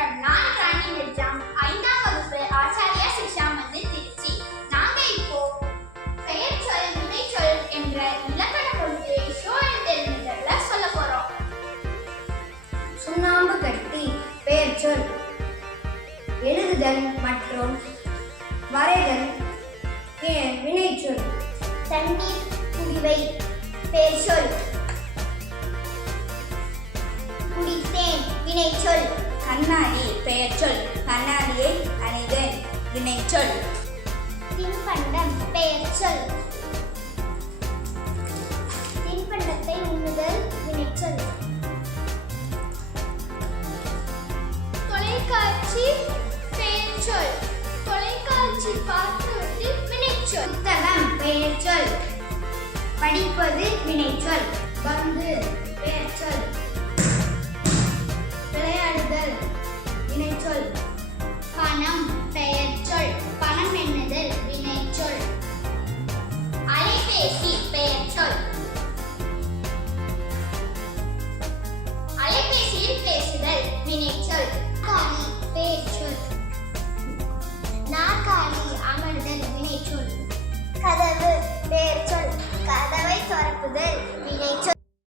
வணக்கம். நான் ராணி மிர்ஜா, 5ஆம் வகுப்பு ஆச்சாரியா சிக்ஷா மந்திர் திருச்சி. நாங்க இப்போ பெயர்ச்சொல் வினைச்சொல் என்ற இலக்கண பொருளை ஷோ அண்ட் டெல் மெத்தட்ல சொல்ல போறோம். சுண்ணாம்பு கட்டி பெயர்ச்சொல். எழுதுதல் மற்றும் வரைதல் வினைச்சொல். தண்ணீர் குடிவை பெயர்ச்சொல். குடித்தேன் வினைச்சொல். கண்ணாடி பெயர்ச்சொல். கண்ணாடியை அணிதல் வினைச்சொல். தின்பண்டம் பெயர்ச்சொல். தின்பண்டத்தை உண்ணுதல் வினைச்சொல். தொலைக்காட்சி பெயர்ச்சொல். தொலைக்காட்சி பார்ப்பது வினைச்சொல். புத்தகம் பெயர்ச்சொல். படிப்பது வினைச்சொல். பந்து பெயர்ச்சொல். விளையாடுதல் வினைச்சொல். பணம் பெயர்ச்சொல். பணம் எண்ணுதல் வினைச்சொல். அலைபேசி பெயர்ச்சொல். அலைபேசியில் பேசுதல் வினைச்சொல். நாற்காலி பெயர்ச்சொல். நாற்காலி அமர்தல் வினைச்சொல். கதவு பெயர்ச்சொல். கதவை திறப்புதல் வினைச்சொல்.